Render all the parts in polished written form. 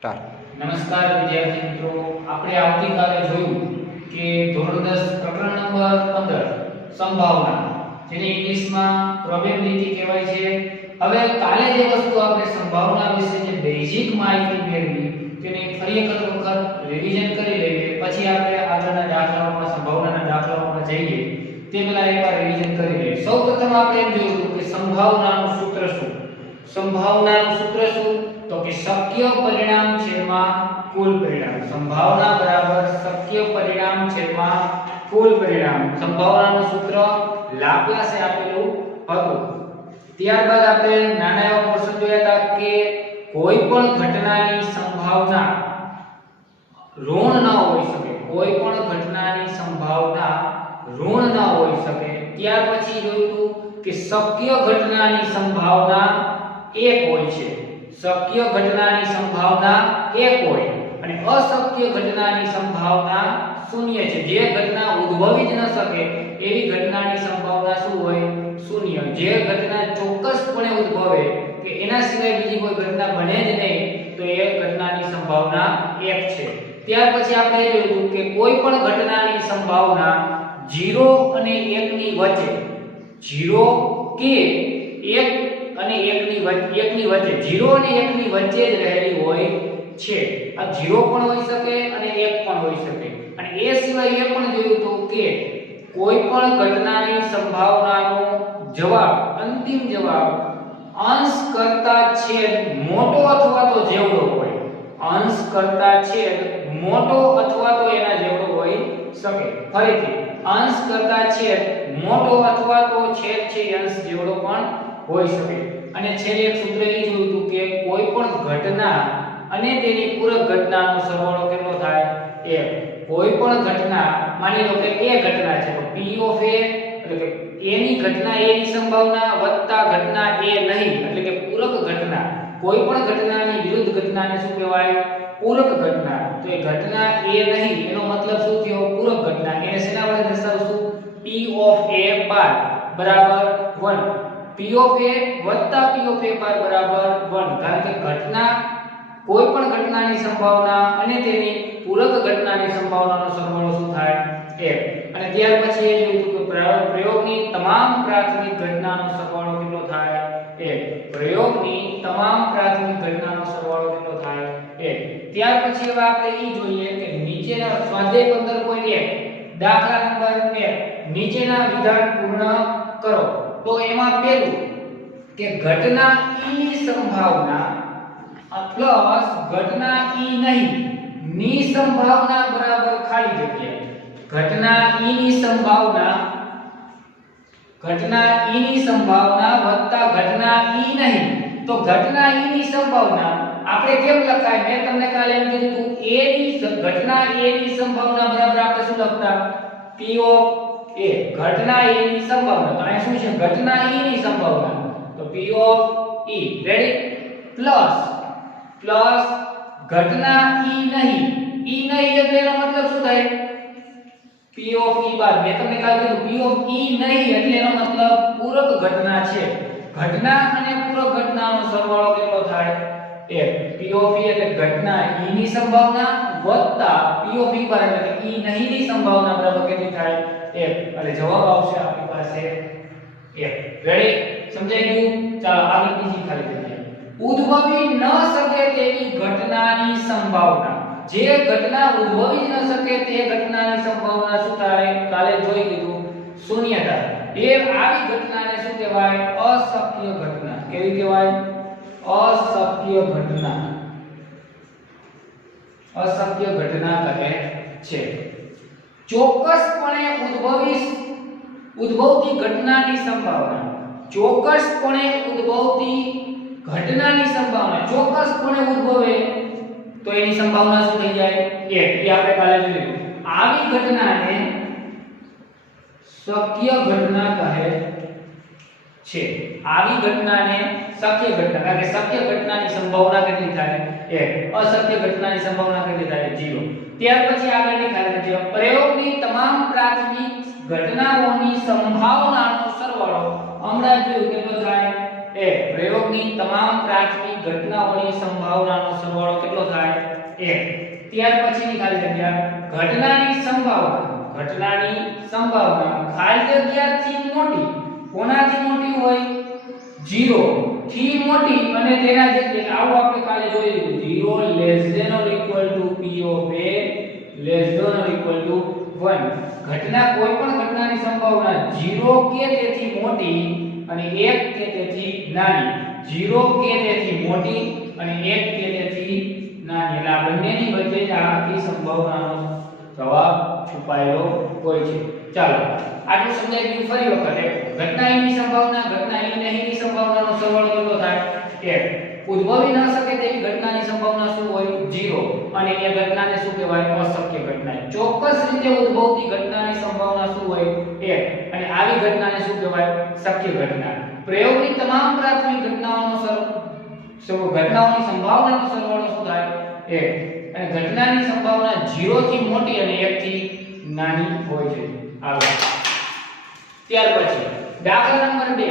Start. નમસ્કાર વિદ્યાર્થી મિત્રો, આપણે આવતીકાલે જોયું કે ધોરણ 10 પ્રકરણ નંબર 15 સંભાવના, જેને ઇંગ્લિશમાં પ્રોબેબિલિટી કહેવાય છે. હવે કાલે જે વસ્તુ આપણે સંભાવના વિશે જે બેઝિક માહિતી મેળવી તેને ફરી એક વખત રિવિઝન કરી લઈએ, પછી આપણે આગળના દાખલાઓમાં સંભાવનાના દાખલાઓમાં જઈએ તે પહેલા એકવાર રિવિઝન કરી લઈએ. સૌપ્રથમ આપણે એમ જોયું કે સંભાવનાનું સૂત્ર શું. સંભાવનાનું સૂત્ર શું? તો કે શક્ય પરિણામ છેદમાં કુલ પરિણામ. સંભાવના બરાબર શક્ય પરિણામ છેદમાં કુલ પરિણામ. સંભાવનાનું સૂત્ર લાપ્લાસે આપેલું હતું. ત્યારબાદ આપણે નાના એવા પોર્શન જોયા હતા કે કોઈ પણ ઘટનાની સંભાવના ઋણ ન હોઈ શકે. કોઈ પણ ઘટનાની સંભાવના ઋણ ન હોઈ શકે. ત્યાર પછી જોયું હતું કે શક્ય ઘટનાની સંભાવના 1 હોય છે. શક્ય ઘટનાની સંભાવના 1 હોય અને અશક્ય ઘટનાની સંભાવના 0 છે. જે ઘટના ઉદ્ભવી જ ન શકે એવી ઘટનાની સંભાવના શું હોય? 0. જે ઘટના ચોક્કસપણે ઉદ્ભવે કે એના સિવાય બીજી કોઈ ઘટના બને જ નહીં તો એ ઘટનાની સંભાવના 1 છે. ત્યાર પછી આપણે એ જોયું કે કોઈ પણ ઘટનાની સંભાવના 0 અને 1 ની વચ્ચે 0 કે 1 અને 1 ની વચ્ચે 0 અને 1 ની વચ્ચે જ રહેલી હોય છે. આ 0 પણ હોઈ શકે અને 1 પણ હોઈ શકે. અને એ સિવાય એ પણ જોયું તો કે કોઈ પણ ઘટનાની સંભાવનાનો જવાબ, અંતિમ જવાબ અંશ કરતા છેદ મોટો અથવા તો જેવડો હોય. અંશ કરતા છેદ મોટો અથવા તો એના જેવડો હોઈ શકે. ફરીથી અંશ કરતા છેદ મોટો અથવા તો છેદ છે અંશ જેવડો પણ હોઈ શકે. અને છેલ્લે એક સૂત્ર એ જોયું હતું કે કોઈ પણ ઘટના અને તેની પૂરક ઘટનાનો સરવાળો કેટલો થાય? 1. કોઈ પણ ઘટના, માની લો કે એ ઘટના છે તો P ઓફ A એટલે કે A ની ઘટના A ની સંભાવના વત્તા ઘટના A નહીં એટલે કે પૂરક ઘટના. કોઈ પણ ઘટનાની વિરુદ્ધ ઘટનાને શું કહેવાય? પૂરક ઘટના. તો એ ઘટના A નહીં એનો મતલબ શું થયો? પૂરક ઘટના. એને શેના વડે દર્શાવશું? P ઓફ A બાર બરાબર 1. P ઓફ A વત્તા P ઓફ A બાર બરાબર 1. કારણ કે ઘટના, કોઈ પણ ઘટનાની સંભાવના અને તેની પૂરક ઘટનાની સંભાવનાનો સરવાળો શું થાય? 1. અને ત્યાર પછી એ જોયું કે પ્રયોગની તમામ પ્રાથમિક ઘટનાનો સરવાળો કેટલો થાય? 1. પ્રયોગની તમામ પ્રાથમિક ઘટનાનો સરવાળો કેટલો થાય? 1. ત્યાર પછી હવે આપણે ઈ જોઈએ કે નીચેના સ્વાધ્યાય 15.1 દાખલા નંબર 1 નીચેના વિધાન પૂર્ણ કરો. તો એમાં પહેલું કે ઘટના E ની સંભાવના પ્લસ ઘટના E નહીં ની સંભાવના બરાબર ખાલી જગ્યા. ઘટના E ની સંભાવના વત્તા ઘટના E નહીં. તો ઘટના E ની સંભાવના આપણે કેમ લખાય? મેં તમને કાલે એમ કીધું A ની ઘટના A ની સંભાવના બરાબર આપણે શું લખતા? P of A. ઘટના A ની સંભાવના તો અહીં શું છે? ઘટના E ની સંભાવના તો P of E. Ready? Plus ઘટના E નહીં એટલે એનો મતલબ શું થાય? P ઓફ E બાર. મેં તમને કાલે કીધું P ઓફ E નહીં એટલે એનો મતલબ પૂરક ઘટના છે. ઘટના અને પૂરક ઘટનાનો સરવાળો કેટલો થાય? 1. P ઓફ E એટલે ઘટના E ની સંભાવના વત્તા P ઓફ E બાર એટલે E નહીં ની સંભાવના બરાબર કેટલી થાય? 1. એટલે જવાબ આવશે આપણી પાસે 1. રેડી? સમજાઈ ગયું? ચાલો આગળ બીજી ખાલી જગ્યા. ઉદ્ભવી ન શકે તેવી ઘટનાની સંભાવના. જે ઘટના ઉદ્ભવી ન શકે તે ઘટનાની સંભાવના શું થાય? કાલે જોઈ લીધું 0 થાય. એ આવી ઘટનાને શું કહેવાય? અશક્ય ઘટના. કેવી કહેવાય? અશક્ય ઘટના. અશક્ય ઘટના કહે છે. ચોક્કસપણે ઉદ્ભવતી ઘટનાની સંભાવના. ચોક્કસપણે ઉદ્ભવતી ઘટનાની સંભાવના ચોક્કસપણે ઉદ્ભવે તો એની સંભાવના શું થઈ જાય? 1. એ આપણે કાલે જોયું. આવી ઘટનાને શક્ય ઘટના કહે છે. આવી ઘટનાને શક્ય ઘટના, કારણ કે શક્ય ઘટનાની સંભાવના કેટલી થાય? 1. અશક્ય ઘટનાની સંભાવના કેટલી થાય? 0. ત્યાર પછી આગળની ખાલી જગ્યા. પ્રયોગની તમામ પ્રાથમિક ઘટનાઓની સંભાવનાનો સરવાળો હમણાં જોયું કેટલો થાય? એ પ્રયોગની તમામ પ્રાથમિક ઘટનાઓની સંભાવનાનો સરવાળો કેટલો થાય 1 ત્યાર પછીની ખાલી જગ્યા ઘટનાની સંભાવના ખાલી જગ્યાથી મોટી કોનાથી મોટી હોય 0 થી મોટી અને તેના જેટલી આવું આપણે કાલે જોઈ લીધું 0 less than or equal to p of a less than or equal to 1 ઘટના કોઈ પણ ઘટનાની સંભાવના 0 કે તેથી મોટી અને 1 કે તેથી નાની 0 કે તેથી મોટી અને 1 કે તેથી નાની એટલે આ બંનેની વચ્ચે જ આખી સંભાવનાનો જવાબ છુપાયેલો હોય છે ચાલો આટલું સમજાઈ ગયું ફરી વખત ઘટના a ની સંભાવના ઘટના a નહીં ની સંભાવનાનો સરવાળો કેટલો થાય 1 ઉદ્ભવી ન શકે તેવી ઘટનાની સંભાવના શું હોય 0 અને એ ઘટનાને શું કહેવાય અશક્ય ઘટના ચોક્કસ રીતે ઉદ્ભવતી ઘટનાની સંભાવના શું હોય 1 અને આવી ઘટનાને શું કહેવાય શક્ય ઘટના પ્રયોગની તમામ પ્રાથમિક ઘટનાઓની સંભાવનાનો સરવાળો શું થાય 1 અને ઘટનાની સંભાવના 0 થી મોટી અને 1 થી નાની હોય છે આગળ ત્યાર પછી દાખલા નંબર 2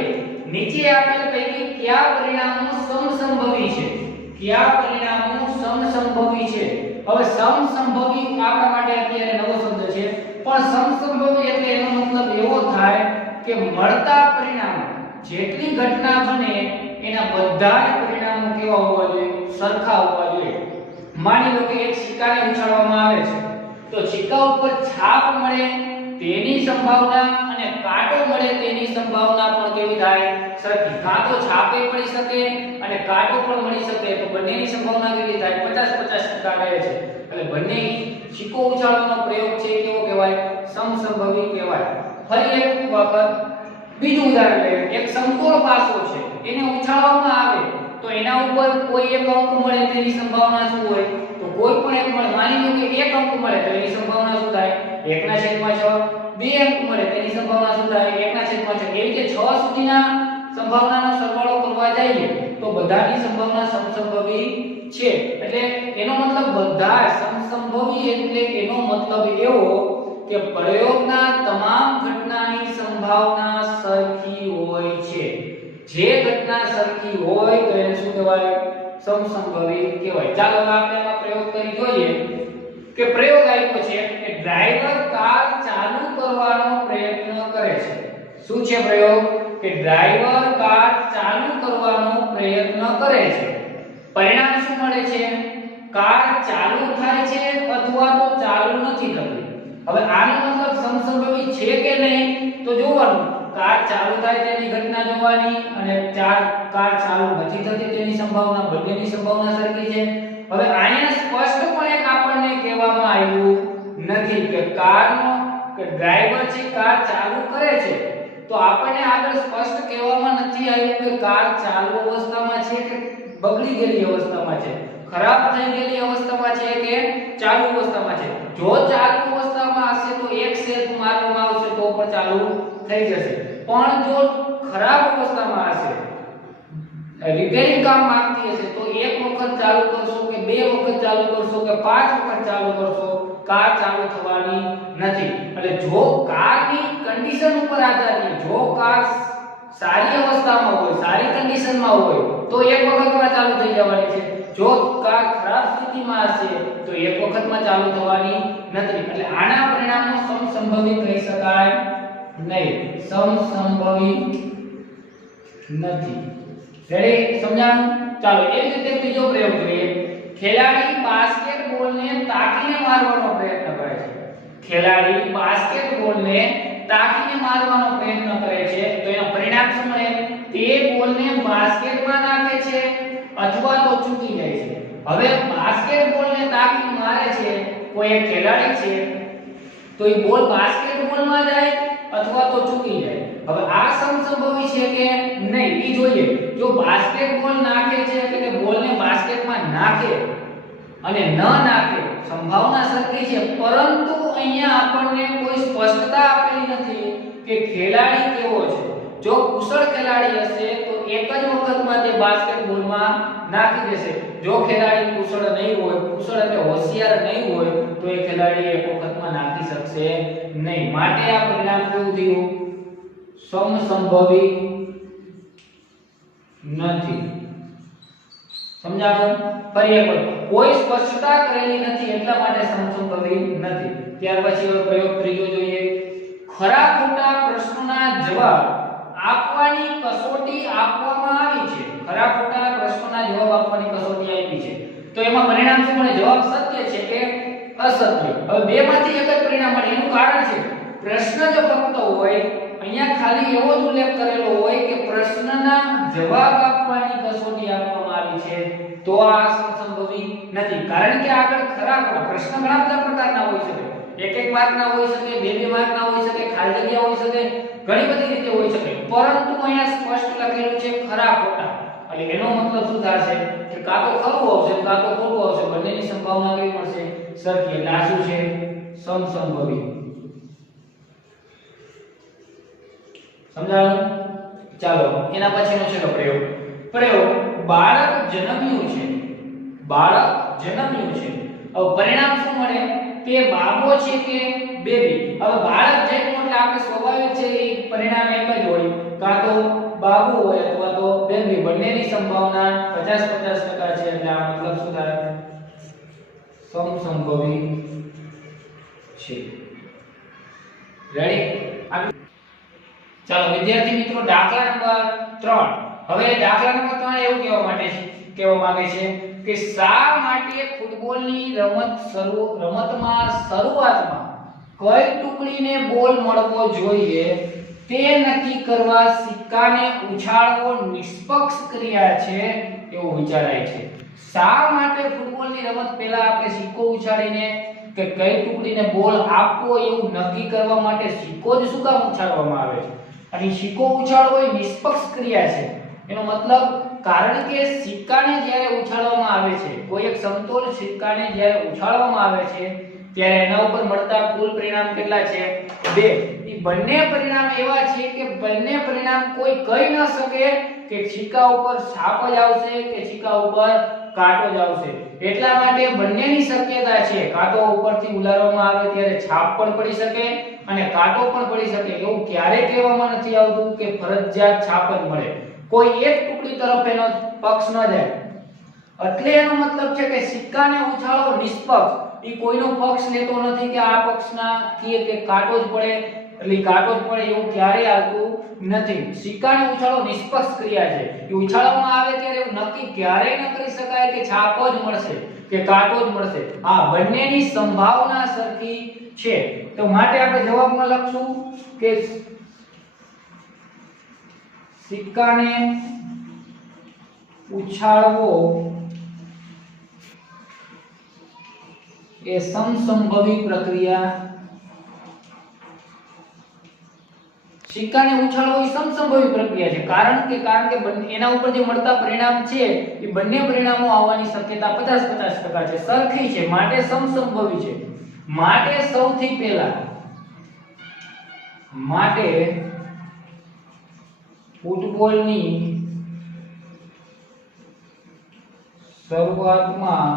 નીચે આપેલ પૈકી કયા પરિણામો સમસંભવી છે હવે સમસંભવી આપણા માટે અત્યારે નવો શબ્દ છે પણ સમસંભવી એટલે એનો મતલબ એવો થાય કે મળતા પરિણામો જેટલી ઘટના બને એના બધા જ પરિણામો કેવા હોવા જોઈએ સરખા હોવા જોઈએ માની લો કે એક સિક્કાને ઉછાળવામાં આવે છે તો સિક્કા ઉપર છાપ મળે તેની સંભાવના અને કાંટો મળે તેની સંભાવના પણ કેવી થાય સરખી કાં તો છાપે પડી શકે અને કાંટો પણ મળી શકે તો બંનેની સંભાવના કેવી થાય 50-50% રહે છે એટલે બંને સિક્કો ઉછાળવાનો પ્રયોગ છે કેવો કહેવાય સમસંભવી કહેવાય ફરી એક વખત બીજું ઉદાહરણ લઈએ એક સમતોલ પાસો છે એને ઉછાળવામાં આવે તો એના ઉપર કોઈ એક અંક મળે તેની સંભાવના શું હોય તો કોઈ પણ એક મળે માની લો કે એક અંક મળે તો એની સંભાવના શું થાય 1/6 બે અંક મળે તેની સંભાવના શું થાય 1/6 એવી રીતે 6 સુધીના સંભાવનાનો સરવાળો કરવા જઈએ તો બધાની સંભાવના સમસંભવી છે એટલે એનો મતલબ બધા સમસંભવી એટલે એનો મતલબ એવો કે પ્રયોગના તમામ ઘટનાની સંભાવના સરખી હોય છે જે ઘટના સરખી હોય તો એને શું કહેવાય સમસંભવી કહેવાય ચાલો આપણે આ પ્રયોગ કરી જોઈએ કે પ્રયોગ આપ્યો છે કે ડ્રાઈવર કાર ચાલુ કરવાનો પ્રયત્ન કરે છે શું છે પ્રયોગ કે ડ્રાઈવર કાર ચાલુ કરવાનો પ્રયત્ન કરે છે પરિણામ શું મળે છે કાર ચાલુ થાય છે અથવા તો ચાલુ નથી થતી હવે આનો મતલબ સમસંભવી છે કે નહીં તો જોવાનું કાર ચાલુ થાય તેની ઘટના જોવાની અને કાર ચાલુ નથી થતી તેની સંભાવના બંનેની સંભાવના સરખી છે હવે અહીંયા સ્પષ્ટપણે આપણને કહેવામાં આવ્યું નથી કે ડ્રાઈવર છે કાર ચાલુ કરે છે તો આપણને આગળ સ્પષ્ટ કહેવામાં નથી આવ્યું કે કાર ચાલુ અવસ્થામાં છે કે બગડી ગયેલી અવસ્થામાં છે ખરાબ થઈ ગયેલી અવસ્થામાં છે કે ચાલુ અવસ્થામાં છે જો ચાલુ અવસ્થામાં હશે તો એક સેલ્ફ મારવામાં આવશે તો પણ ચાલુ થઈ જશે પણ જો ખરાબ અવસ્થામાં હશે રિપેરિંગ કામ માંગતી હશે તો એક વખત ચાલુ કરશો કે બે વખત ચાલુ કરશો કે 5 વખત ચાલુ કરશો કાર ચાલુ થવાની નથી એટલે જો કારની કન્ડિશન ઉપર આધાર છે જો કાર સારી અવસ્થામાં હોય સારી કન્ડિશનમાં હોય તો એક વખતમાં ચાલુ થઈ જવાની છે જો કાર ખરાબ સ્થિતિમાં હશે તો એક વખતમાં ચાલુ થવાની નથી એટલે આના પરિણામો સમસંભવી કહી શકાય નહીં સમસંભવી નથી રેડી સમજાણું ચાલો એ જ રીતે બીજો પ્રયોગ જોઈએ ખેલાડી બાસ્કેટબોલને તાકીને મારવાનો પ્રયત્ન કરે છે ખેલાડી બાસ્કેટબોલને તાકીને મારવાનો પ્રયત્ન કરે છે તો એનું પરિણામ શું મળે તે બોલને બાસ્કેટમાં નાખે છે અથવા તો ચૂકી જાય છે હવે બાસ્કેટબોલને તાકીને મારે છે કોઈ એક ખેલાડી છે તો એ બોલ બાસ્કેટબોલમાં જાય અથવા તો ચૂકી જાય હવે આ સમસંભવી છે કે નહીં એ જોઈએ જો બાસ્કેટબોલ નાખે છે એટલે કે બોલને બાસ્કેટમાં નાખે અને ન નાખે સંભાવના સરખી છે પરંતુ અહીંયા આપણને કોઈ સ્પષ્ટતા આપેલી નથી કે ખેલાડી કેવો છે જો કુશળ ખેલાડી હશે તો એક જ વખતમાં તે બાસ્કેટબોલમાં નાખી દેશે જો ખેલાડી કુશળ નહીં હોય કુશળ એટલે હોશિયાર નહીં હોય તો એ ખેલાડી એક વખતમાં નાખી શકશે નહીં માટે આ પરિણામ કેવું થયું સમસંભવી નથી. સમજાણું? ફરી એકવાર, કોઈ સ્પષ્ટતા કરેલી નથી એટલા માટે સમસંભવી નથી. ત્યાર પછી હવે પ્રયોગ ત્રીજો જોઈએ. ખરા ખોટા પ્રશ્નોના જવાબ આપવાની કસોટી આપવામાં આવી છે. ખરા ખોટા પ્રશ્નોના જવાબ આપવાની કસોટી આપી છે. તો એમાં પરિણામ શું મળે? જવાબ સત્ય છે કે અસત્ય? હવે બેમાંથી એક જ પરિણામ મળે. એનું કારણ છે પ્રશ્ન જો ફક્ત હોય, અહીંયા ખાલી એવો જ ઉલ્લેખ કરેલો હોય કે પ્રશ્નના જવાબ આપવાની કસોટી આપવામાં આવી છે, તો આ સમસંભવી નથી. કારણ કે આગળ ખરા ખોટા પ્રશ્ન ઘણા બધા પ્રકારના હોઈ શકે. એક માર્કના હોઈ શકે, બે માર્કના હોઈ શકે, ખાલી જગ્યા હોઈ શકે, ઘણી બધી રીતે હોઈ શકે. પરંતુ અહીંયા સ્પષ્ટ લખેલું છે ખરા ખોટા. એટલે એનો મતલબ શું થશે કે કાં તો ખરું આવશે કાં તો ખોટું આવશે. બંનેની સંભાવના કેવી મળશે? સરખી. એટલે આ શું છે? સમસંભવી. સમજાયું? ચાલો એના પછીનો છે પ્રયોગ. પ્રયોગ બાળક જન્મ્યું છે. બાળક જન્મ્યું છે. હવે પરિણામ શું મળે? તે બાબો છે કે બેબી? હવે બાળક જન્મ્યું એટલે આપણે સ્વાભાવિક છે એ પરિણામ એક જ હોય, કાં તો બાબુ હોય અથવા તો બેબી. બંનેની સંભાવના 50-50% છે. એટલે આ મતલબ શું થાય? સમસંભવી છે. રેડી? ચાલો વિદ્યાર્થી મિત્રો, દાખલા નંબર 3. હવે દાખલા નંબર 3 એવું કહેવા માંગે છે કે શા માટે ફૂટબોલની રમતમાં શરૂઆતમાં કઈ ટુકડીને બોલ મળવો જોઈએ તે નક્કી કરવા સિક્કાને ઉછાળવો નિષ્પક્ષ ક્રિયા છે એવું વિચારાય છે. શા માટે ફૂટબોલની રમત પહેલા આપણે સિક્કો ઉછાળીને કે કઈ ટુકડીને બોલ આપવો એવું નક્કી કરવા માટે સિક્કો જ શું કામ ઉછાળવામાં આવે છે? અને સિક્કો ઉછાળવો એ નિષ્પક્ષ ક્રિયા છે. એનો મતલબ કારણ કે સિક્કાને જ્યારે ઉછાળવામાં આવે છે, કોઈ એક સમતોલ સિક્કાને જ્યારે ઉછાળવામાં આવે છે ત્યારે એના ઉપર મળતા કુલ પરિણામ કેટલા છે? 2. એ બંને પરિણામ એવા છે કે બંને પરિણામ કોઈ કહી ન શકે કે સિક્કા ઉપર છાપ જ આવશે કે સિક્કા ઉપર કાંટો જ આવશે. એટલા માટે બંનેની શક્યતા છે. કાંટો ઉપરથી ઉલારવામાં આવે ત્યારે છાપ પણ પડી શકે અને કાંટો પણ પડી શકે. એવું ક્યારેય કહેવામાં નથી આવતું કે ફરજિયાત છાપ જ મળે. કોઈ એક ટુકડી તરફ એનો પક્ષ ન જાય. એટલે એનો મતલબ છે કે સિક્કાને ઉછાળવો નિષ્પક્ષ. એ કોઈનો પક્ષ લેતો નથી કે આ પક્ષના કે કાંટો જ પડે એટલે કાંટો જ પડે એવું ક્યારેય આવતું નથી. સિક્કાને ઉછાળવો નિષ્પક્ષ ક્રિયા છે. એ ઉછાળવામાં આવે ત્યારે એવું નક્કી ક્યારેય ન કરી શકાય કે છાપ જ મળશે કે કાંટો જ મળશે. આ બંનેની સંભાવના સરખી છે. તો માટે આપણે જવાબમાં લખશું કે સિક્કાને ઉછાળવો એ સમસંભવી પ્રક્રિયા. સિક્કાને ઉછાળવો એ સમસંભવી પ્રક્રિયા છે. કારણ કે એના ઉપર જે મળતા પરિણામ છે એ બંને પરિણામો આવવાની શક્યતા 50-50% છે, સરખી છે, માટે સમસંભવી છે. માટે સૌથી પહેલા ફૂટબોલની શરૂઆતમાં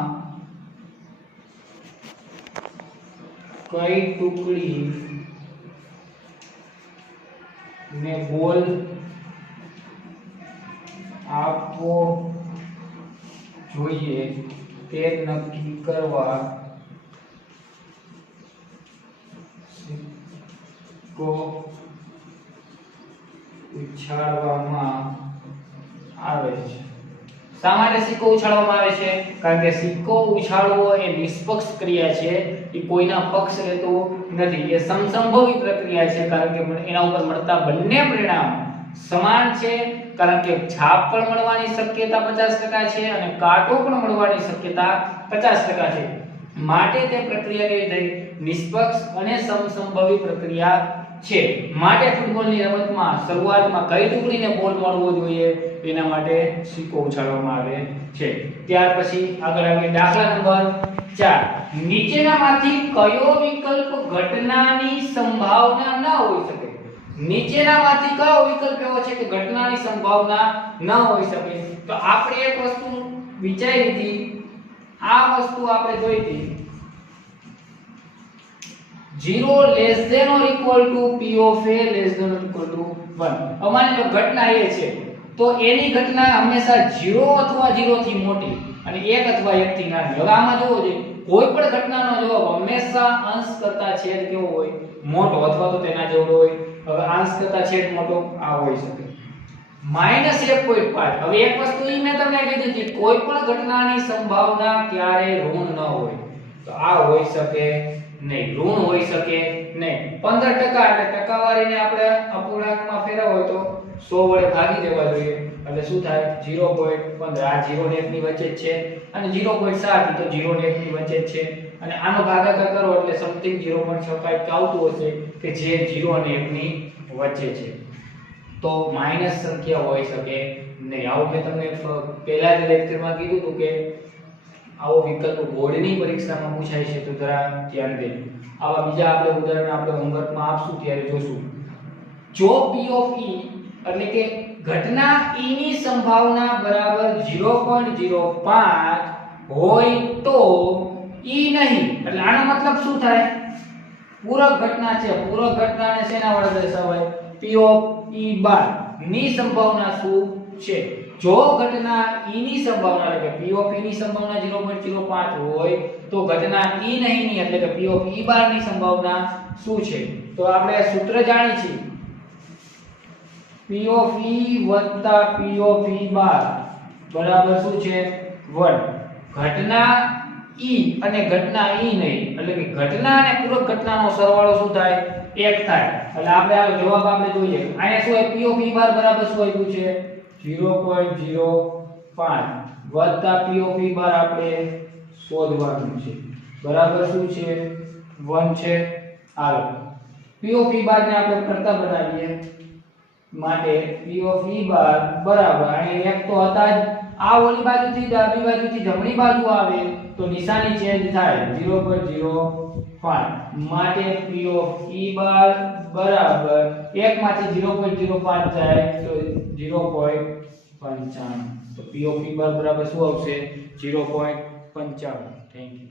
કઈ ટુકડી ને બોલ આપવો જોઈએ તે નક્કી કરવા સિક્કો ઉછાળવામાં આવે છે. શા માટે સિક્કો ઉછાળવામાં આવે છે? કારણ કે સિક્કો ઉછાળવો એ નિષ્પક્ષ ક્રિયા છે. એ કોઈના પક્ષ લેતો નથી. એ સમસંભવી પ્રક્રિયા છે. કારણ કે એના ઉપર મળતા બંને પરિણામ સમાન છે. કારણ કે છાપ પણ મળવાની શક્યતા 50% છે અને કાંટો પણ મળવાની શક્યતા 50% છે. માટે તે પ્રક્રિયા કેવી થઈ? નિષ્પક્ષ અને સમસંભવી પ્રક્રિયા છે. માટે ફૂટબોલની રમતમાં શરૂઆતમાં કઈ ટુકડીને બોલ મળવો જોઈએ એના માટે સિક્કો ઉછાળવામાં આવે છે. ત્યાર પછી આગળ દાખલા નંબર 4. નીચેનામાંથી કયો વિકલ્પ ઘટનાની સંભાવના ન હોઈ શકે? નીચેનામાંથી કયો વિકલ્પ એવો છે કે ઘટનાની સંભાવના ન હોઈ શકે? તો આપણે એક વસ્તુ વિચારી હતી, આ વસ્તુ આપણે જોઈ હતી 0 less than or equal to p of a less than or equal to 1. અમારી જો ઘટના એ છે તો એની ઘટના હંમેશા 0 અથવા 0 થી મોટી અને 1 અથવા 1 થી નાની. હવે આમાં જોવો જોઈએ કોઈ પણ ઘટનાનો જવાબ હંમેશા અંશ કરતા છેદ કેવો હોય મોટો અથવા તો તેના જેવડો હોય. હવે અંશ કરતા છેદ મોટો આ હોઈ શકે. -1.5. હવે એક વસ્તુ ઈ મેં તમને કીધી હતી કોઈ પણ ઘટનાની સંભાવના ક્યારે ઋણ ન હોય તો આ હોઈ શકે નહીં, ઋણ હોઈ શકે નહીં. 15% એટલે ટકાવારીને આપણે અપૂર્ણાંકમાં ફેરવો તો 100 વડે ભાગી દેવા જોઈએ એટલે શું થાય 0.15. આ 0 ને 1 ની વચ્ચે જ છે અને 0.7 તો 0 ને 1 ની વચ્ચે જ છે અને આનો ભાગાકાર કરો એટલે સમથિંગ 0.65 આવતું હશે કે જે 0 અને 1 ની વચ્ચે છે. તો માઈનસ સંખ્યા હોઈ શકે નહીં. આવું મેં તમને પહેલા જ લેક્ચરમાં કીધું હતું કે આવો વિકલ્પ બોર્ડની પરીક્ષામાં પૂછાય છે તો જરા ધ્યાન દેજો. આવા બીજા આપણે ઉદાહરણ આપણે હોમવર્કમાં આપશું ત્યારે જોશું. જો P of E એટલે કે ઘટના E ની સંભાવના બરાબર 0.05 હોય તો E નહીં એટલે આનો મતલબ શું થાય પૂરક ઘટના છે. પૂરક ઘટનાને શેના વડે દર્શાવાય P of E બાર ની સંભાવના શું છે. જો ઘટના E ની સંભાવના એટલે કે P of E ની સંભાવના 0.05 હોય તો ઘટના E નહીં ની એટલે કે P of E બાર ની સંભાવના શું છે. તો આપણે સૂત્ર જાણી છીએ P of E વત્તા P of E બાર બરાબર શું છે 1. ઘટના E અને ઘટના E નહીં એટલે કે ઘટના અને પૂરક ઘટનાનો સરવાળો શું થાય 1 થાય. એટલે આપણે આ જવાબ આપણે જોઈએ અહીંયા શું હોય P of E બાર બરાબર શું આપ્યું છે 0.05 વત્તા P of E બાર આપણે શોધવાનું છે બરાબર શું છે 1 છે. હાલો P of E બાર ને આપણે કરતા બનાવીએ માટે P of E બાર બરાબર અહીં એક તો હતા જ આ ઓલી બાજુથી ડાબી બાજુથી જમણી બાજુ આવે તો નિશાની ચેન્જ થાય 0.05 માટે P of E બાર બરાબર 1 માંથી 0.05 જાય તો 0.55 તો P of E બાર બરાબર શું આવશે 0.55. Thank you.